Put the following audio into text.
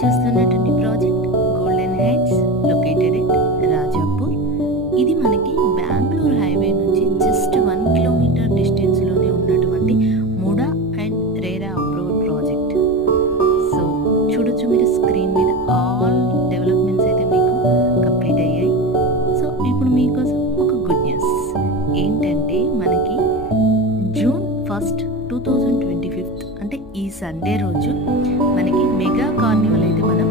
చూస్తున్నటువంటి project golden heights located at Rajapur. ఇది మనకి బెంగళూరు హైవే నుంచి జస్ట్ 1 కిలోమీటర్ డిస్టెన్స్లోనే ఉన్నటువంటి MUDA and RERA approve project. So చూడొచ్చు మీరు స్క్రీన్ మీద ఆల్ డెవలప్మెంట్స్ అయితే మీకు కంప్లీట్ అయ్యాయి. సో ఇప్పుడు మీకోసం ఒక గుడ్ న్యూస్ ఏంటంటే మనకి జూన్ 1, 2025 అంటే ఈ సండే రోజు మనకి మెగా కార్నివల్ అయితే మనం